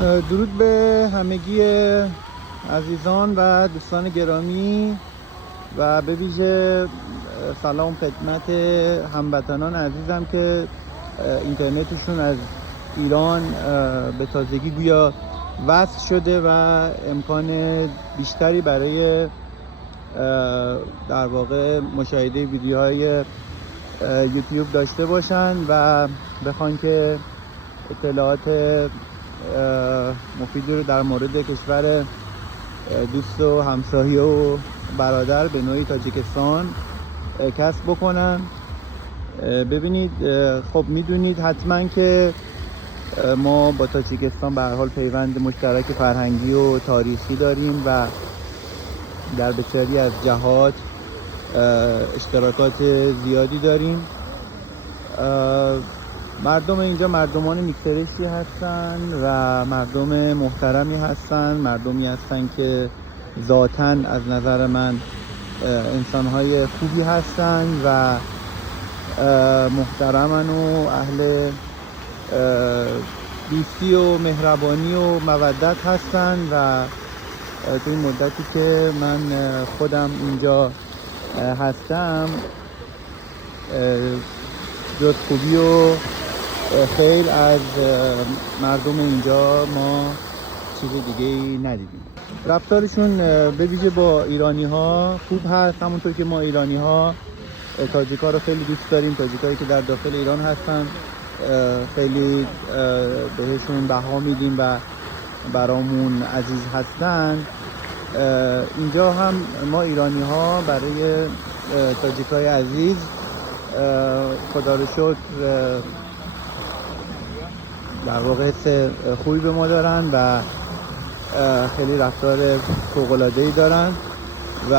درود به همگی عزیزان و دوستان گرامی و به ویژه سلام خدمت هموطنان عزیزم که اینترنتشون از ایران به تازگی گویا وصل شده و امکان بیشتری برای در واقع مشاهده ویدیوهای یوتیوب داشته باشن و بخوان که اطلاعات مفیدی رو در مورد کشور دوست و همسایه و برادر به نوعی تاجیکستان کسب بکنن. ببینید، خب میدونید حتما که ما با تاجیکستان به هر حال پیوند مشترک فرهنگی و تاریخی داریم و در بسیاری از جهات اشتراکات زیادی داریم. مردم اینجا مردمان میکسرشی هستن و مردم محترمی هستن، مردمی هستن که ذاتاً از نظر من انسانهای خوبی هستن و محترمن و اهل دوستی و مهربانی و مودت هستن و تو این مدتی که من خودم اینجا هستم جز خوبی و خیر از مردم اینجا ما چیز دیگه ای ندیدیم. رفتارشون به ویژه با ایرانی ها خوب هست، همونطور که ما ایرانی ها تاجیک ها رو خیلی دوست داریم. تاجیک هایی که در داخل ایران هستن خیلی بهشون بها میدیم و برامون عزیز هستن. اینجا هم ما ایرانی ها برای تاجیک های عزیز خدا رو شکر در واقع حس خوبی به ما دارن و خیلی رفتار فوق‌العاده‌ای دارن و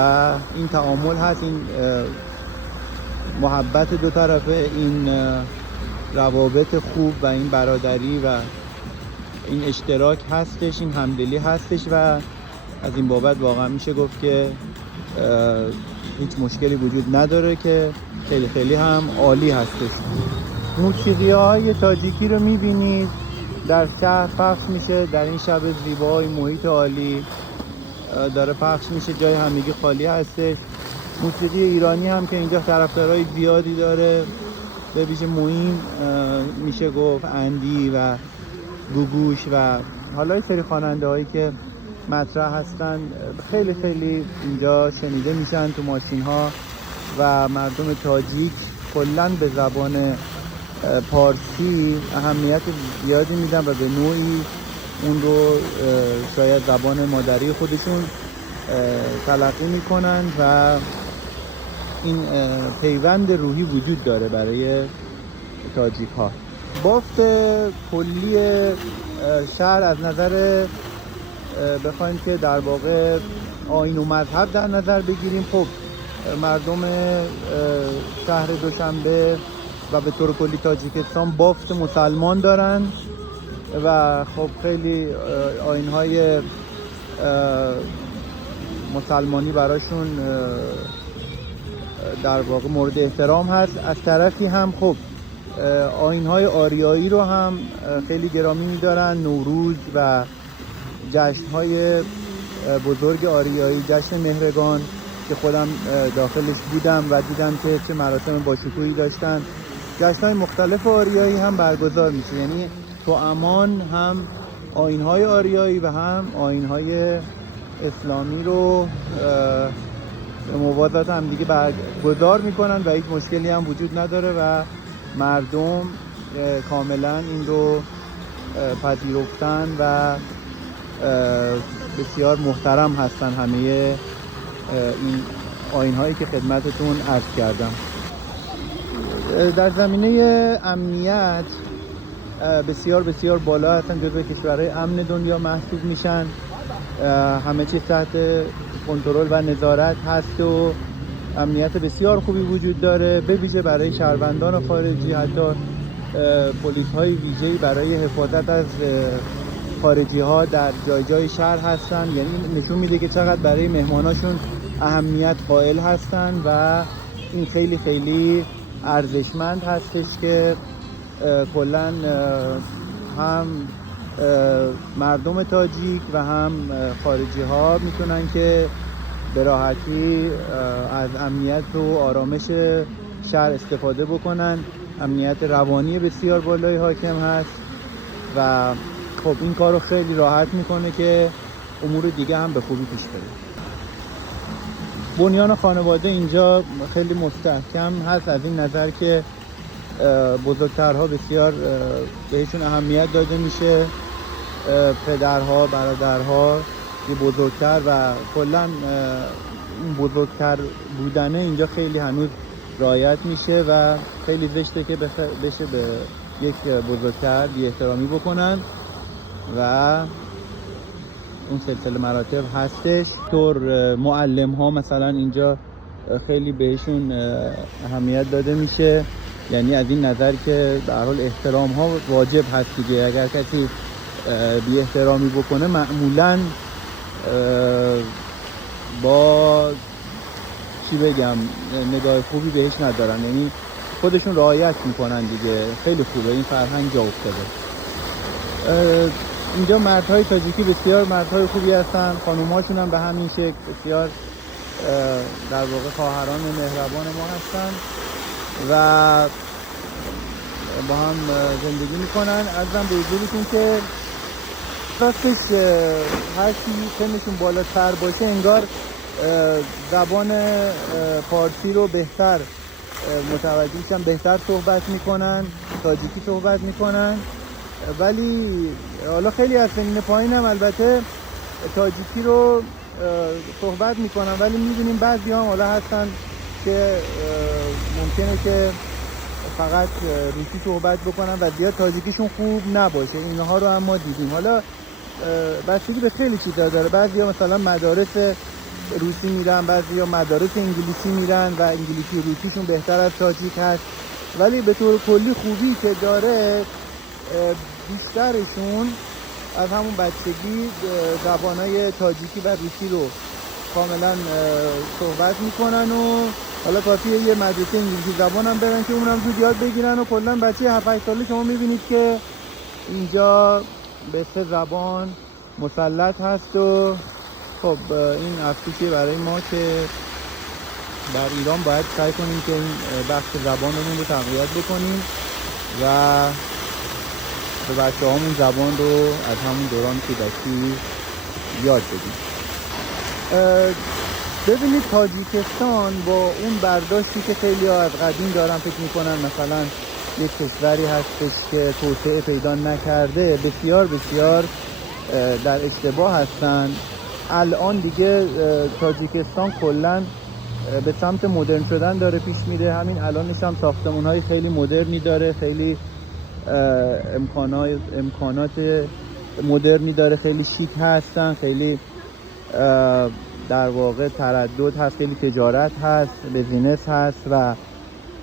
این تعامل هست، این محبت دو طرفه، این روابط خوب و این برادری و این اشتراک هستش، این همدلی هستش و از این بابت واقعا میشه گفت که هیچ مشکلی وجود نداره که خیلی هم عالی هستش. موسیقی‌های تاجیکی رو می‌بینید در شهر پخش میشه، در این شب زیبای محیط عالی داره پخش میشه، جای همگی خالی هستش. موسیقی ایرانی هم که اینجا طرفدارای زیادی داره، به ویژه موین میشه گفت، اندی و گوگوش و حالا این سری خواننده هایی که مطرح هستن خیلی اینجا شنیده میشن تو ماشین ها و مردم تاجیک کلاً به زبان پارسی اهمیت زیادی میدن و به نوعی اون رو شاید زبان مادری خودشون تلقی میکنن و این پیوند روحی وجود داره برای تاجیک ها. بافت کلی شهر از نظر بخوایم که در واقع آیین و مذهب در نظر بگیریم، خب مردم شهر دوشنبه و به طور کلی تاجیکستان بافت مسلمان دارن و خب خیلی آیین‌های مسلمانی براشون در واقع مورد احترام هست. از طرفی هم خب آیین‌های آریایی رو هم خیلی گرامی می‌دارن. نوروز و جشن‌های بزرگ آریایی، جشن مهرگان که خودم داخلش بودم و دیدم که چه مراسم باشکوهی داشتن. جشن‌های مختلف آریایی هم برگزار میشه، یعنی تو امان هم آیین‌های آریایی و هم آیین‌های اسلامی رو به موازات هم دیگه برگزار میکنن و هیچ مشکلی هم وجود نداره و مردم کاملا این رو پذیرفتن و بسیار محترم هستن همه این آیین‌هایی که خدمتتون عرض کردم. در زمینه امنیت بسیار بالا هستن، جزو کشورهای امن دنیا محسوب میشن. همه چیز تحت کنترل و نظارت هست و امنیت بسیار خوبی وجود داره، به ویژه برای شهروندان خارجی. حتی پلیس های ویژه‌ای برای حفاظت از خارجی ها در جای شهر هستن، یعنی نشون میده که چقدر برای مهماناشون اهمیت قائل هستن و این خیلی ارزشمند هستش که کلاً هم مردم تاجیک و هم خارجی ها میتونن که به راحتی از امنیت و آرامش شهر استفاده بکنن. امنیت روانی بسیار بالای حاکم هست و خب این کار رو خیلی راحت میکنه که امور دیگه هم به خوبی پیش بره. بنیان خانواده اینجا خیلی مستحکم هست از این نظر که بزرگترها بسیار بهشون اهمیت داده میشه، پدرها، برادرها یه بزرگتر و کلا این بزرگتر بودنه اینجا خیلی هنوز رعایت میشه و خیلی زشته که بشه به یک بزرگتر بی احترامی بکنن و اون سلسله مراتب هستش. طور معلم ها مثلا اینجا خیلی بهشون اهمیت داده میشه، یعنی از این نظر که به هر حال احترام ها واجب هست دیگه. اگر کسی بی احترامی بکنه معمولا با چی بگم نگاه خوبی بهش ندارن، یعنی خودشون رعایت میکنن دیگه. خیلی خوبه این فرهنگ جا افتاده. اینجا مردهای تاجیکی بسیار مردهای خوبی هستن، خانوماشون هم به همین شکل بسیار در واقع خواهران مهربان ما هستن و با هم زندگی میکنن. ازم به حضورتون که راستش هر کی سنشون بالاتر باشه انگار زبان فارسی رو بهتر متوجه میشن، بهتر صحبت میکنن، تاجیکی صحبت میکنن. ولی حالا خیلی از سنین پایین هم البته تاجیکی رو صحبت میکنن، ولی میدونیم بعضی هم حالا هستن که ممکنه که فقط روسی صحبت بکنن و زیاد تاجیکیشون خوب نباشه. اینها رو هم ما دیدیم. حالا بستگی به خیلی چیزا داره. بعضی ها مثلا مدارس روسی میرن، بعضی ها مدارس انگلیسی میرن و انگلیسی روسیشون بهتر از تاجیک هست، ولی به طور کلی خوبی که داره بیشترشون از همون بچگی زبانهای تاجیکی و روسی رو کاملا صحبت میکنن و حالا کافیه یه مدرسه انگلیسی زبان هم برن که اونم زود یاد بگیرن و کلا بچه 7-8 ساله شما میبینید که اینجا به 3 زبان مسلط هست. و خب این افسوسیه برای ما که در ایران باید سعی کنیم که این بخش زبانمون رو تقویت بکنیم و به بچه همون زبان رو از همون دوران کودکی یاد بدیم. ببینید تاجیکستان با اون برداشتی که خیلی ها از قدیم دارن فکر میکنن مثلا یک کشوری هستش که توسعه پیدا نکرده، بسیار بسیار در اشتباه هستن. الان دیگه تاجیکستان کلن به سمت مدرن شدن داره پیش میره. همین الانش هم ساختمان‌های خیلی مدرنی داره، خیلی امکانات مدرنی داره، خیلی شیک هستن، خیلی در واقع تردد هست، خیلی تجارت هست، بزینس هست و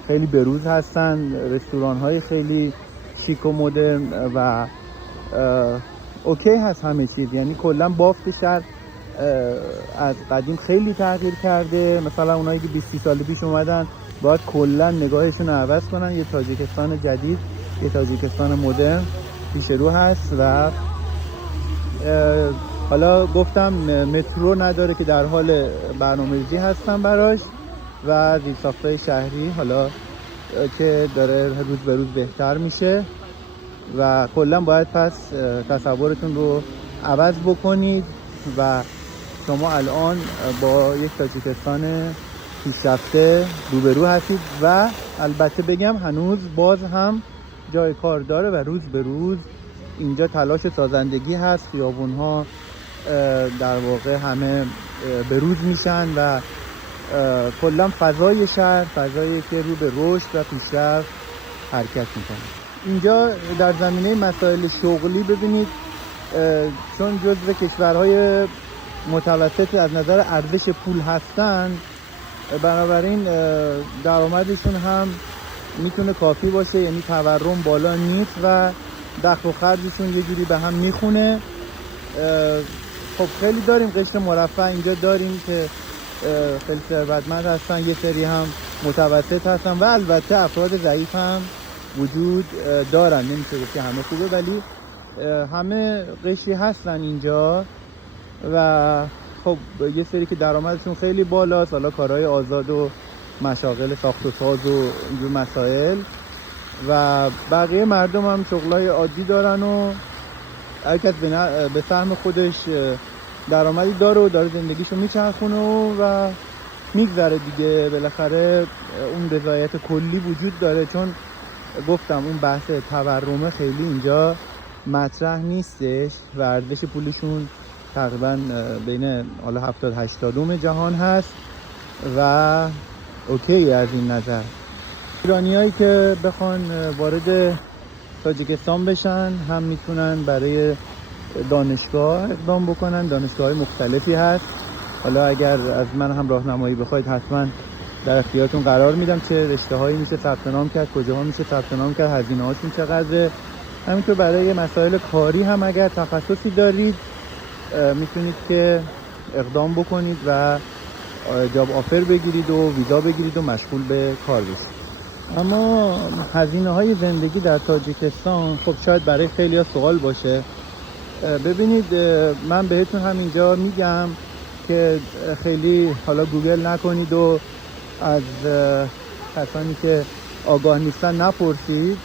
خیلی بروز هستن، رستوران های خیلی شیک و مدرن و اوکی هست همه چیز. یعنی کلا بافت شهر از قدیم خیلی تغییر کرده. مثلا اونایی که 20 سال پیش اومدن باید کلا نگاهشون رو عوض کنن. یه تاجیکستان جدید، یه تاجیکستان مدرن پیش رو هست و حالا گفتم مترو نداره که در حال برنامه‌ریزی هستن براش و زیرساخت‌های شهری حالا که داره روز به روز بهتر میشه و کلا باید پس تصورتون رو عوض بکنید و شما الان با یک تاجیکستان پیشرفته روبرو هستید و البته بگم هنوز باز هم جای کار داره و روز به روز اینجا تلاش سازندگی هست. خیابون‌ها در واقع همه بروز میشن و کلا فضای شهر فضایی که رو به رشد و پیشرفت حرکت میکنه. اینجا در زمینه مسائل شغلی ببینید چون جزو کشورهای متوسط از نظر ارزش پول هستن، بنابراین درآمدشون هم میتونه کافی باشه، یعنی تورم بالا نیست و دخل و خرجشون یه جوری به هم میخونه. خب خیلی داریم قشر مرفه اینجا داریم که خیلی ثروتمند هستن، یه سری هم متوسط هستن و البته افراد ضعیف هم وجود دارن. نمیشه گفت که همه خوبه، ولی همه قشری هستن اینجا و خب یه سری که درآمدشون خیلی بالاست، حالا کارهای آزاد و مشاغل ساخت و ساز و اینجور مسائل، و بقیه مردم هم شغلای عادی دارن و هر کس به سهم خودش درآمدی داره و داره زندگیشو میچرخونه و میگذره دیگه. بالاخره اون رضایت کلی وجود داره، چون گفتم اون بحث تورمه خیلی اینجا مطرح نیستش و ارزش پولشون تقریبا بین حالا 70-80 جهان هست و اوکی از این نظر. ایرانیایی که بخوان وارد تاجیکستان بشن هم میتونن برای دانشگاه اقدام بکنن. دانشگاه‌های مختلفی هست، حالا اگر از من هم راهنمایی بخواید حتما در اختیارتون قرار میدم چه رشته‌هایی میشه ثبت نام کرد، کجاها میشه ثبت نام کرد، هزینه‌هاشون چقدره. همینطور برای مسائل کاری هم اگر تخصصی دارید میتونید که اقدام بکنید و جاب آفر بگیرید و ویزا بگیرید و مشغول به کار بشید. اما هزینه‌های زندگی در تاجیکستان خب شاید برای خیلی‌ها سوال باشه. ببینید من بهتون همینجا میگم که خیلی حالا گوگل نکنید و از کسانی که آگاه نیستن نپرسید.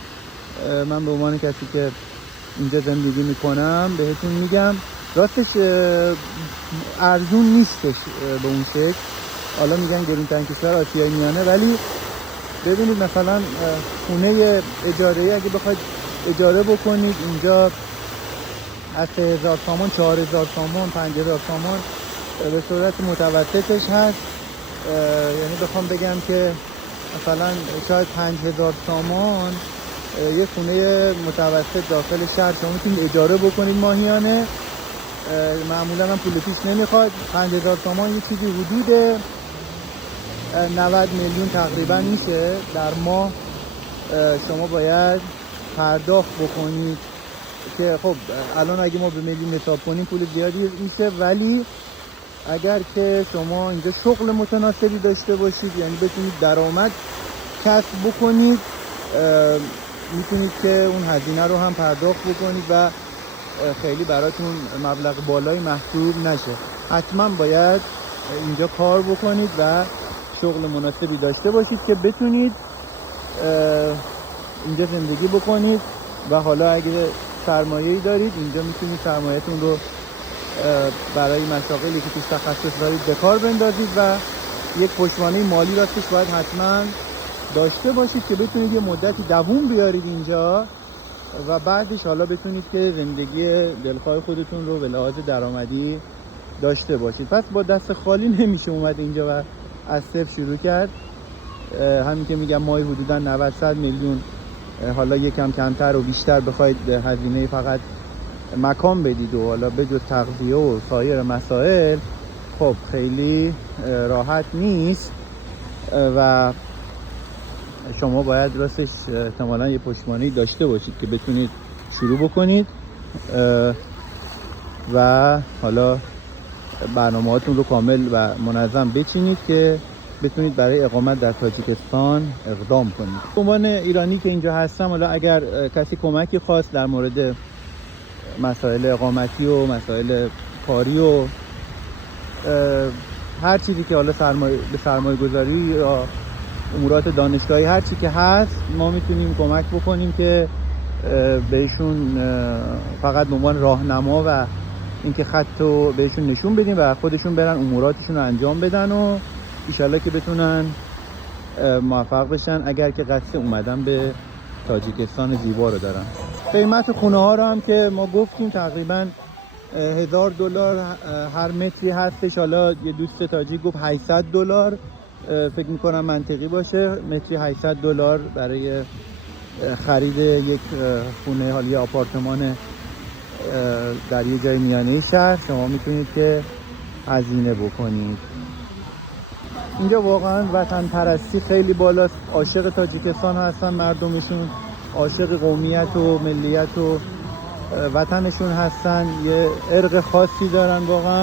من به عنوان کسی که اینجا زندگی میکنم بهتون میگم راستش ارزون نیستش به اون شکل. حالا میگن گرون‌ترین کشور آسیای میانه، ولی ببینید مثلا خونه اجاره‌ای اگه بخواید اجاره بکنید اینجا از 3000 تومان، 4000 تومان، 5000 تومان به صورت متوسطش هست. یعنی بخوام بگم که مثلا شاید 5000 تومان یه خونه متوسط داخل شهر شما میتونید اجاره بکنید ماهیانه. معمولا هم پول پیش نمیخواد. 5000 تومان یه چیزی حدود 90 میلیون تقریبا میشه در ماه. شما باید پرداخت بکنید که خب الان اگه ما به میلیون حساب کنیم پول زیادی میشه، ولی اگر که شما اینجا شغل متناسبی داشته باشید، یعنی بتونید درآمد کسب بکنید، میتونید که اون هزینه رو هم پرداخت بکنید و خیلی براتون مبلغ بالایی محسوب نشه. حتما باید اینجا کار بکنید و شغل مناسبی داشته باشید که بتونید اینجا زندگی بکنید و حالا اگه سرمایه‌ای دارید اینجا میتونید سرمایه‌تون رو برای مشاغلی که توش تخصص دارید به کار بندازید و یک پشتوانه مالی راستش باید حتما داشته باشید که بتونید یه مدتی دووم بیارید اینجا و بعدش حالا بتونید که زندگی دلخواه خودتون رو به لحاظ درآمدی داشته باشید. پس با دست خالی نمیشه اومد اینجا و از صفر شروع کرد. همین که میگم ماهی حدودا 90-100 میلیون، حالا یکم کمتر و بیشتر بخواید هزینه فقط مکان بدید و حالا بجز تغذیه و سایر مسائل خب خیلی راحت نیست و شما باید راستش احتمالاً یه پشتوانه‌ای داشته باشید که بتونید شروع بکنید و حالا برنامه‌هاتون رو کامل و منظم بچینید که بتونید برای اقامت در تاجیکستان اقدام کنید. به عنوان ایرانی که اینجا هستم، حالا اگر کسی کمکی خواست در مورد مسائل اقامتی و مسائل کاری و هر چیزی که حالا به سرمایه گذاری یا امورات دانشگاهی هر چی که هست ما میتونیم کمک بکنیم که بهشون فقط به عنوان راهنما و اینکه خط رو بهشون نشون بدیم و خودشون برن اموراتشون رو انجام بدن و ان شاءالله که بتونن موفق بشن اگر که قصد اومدن به تاجیکستان زیبا رو دارن. قیمت خونه ها رو هم که ما گفتیم تقریبا $1000 هر متری هستش. حالا یه دوست تاجیک گفت $800، فکر میکنم منطقی باشه. متری $800 برای خرید یک خونه، حالا یه آپارتمان در یه جای میانه شهر شما میتونید که هزینه بکنید. اینجا واقعا وطن پرستی خیلی بالاست. عاشق تاجیکستان هستن مردمشون، عاشق قومیت و ملیت و وطنشون هستن، یه ارق خاصی دارن واقعا.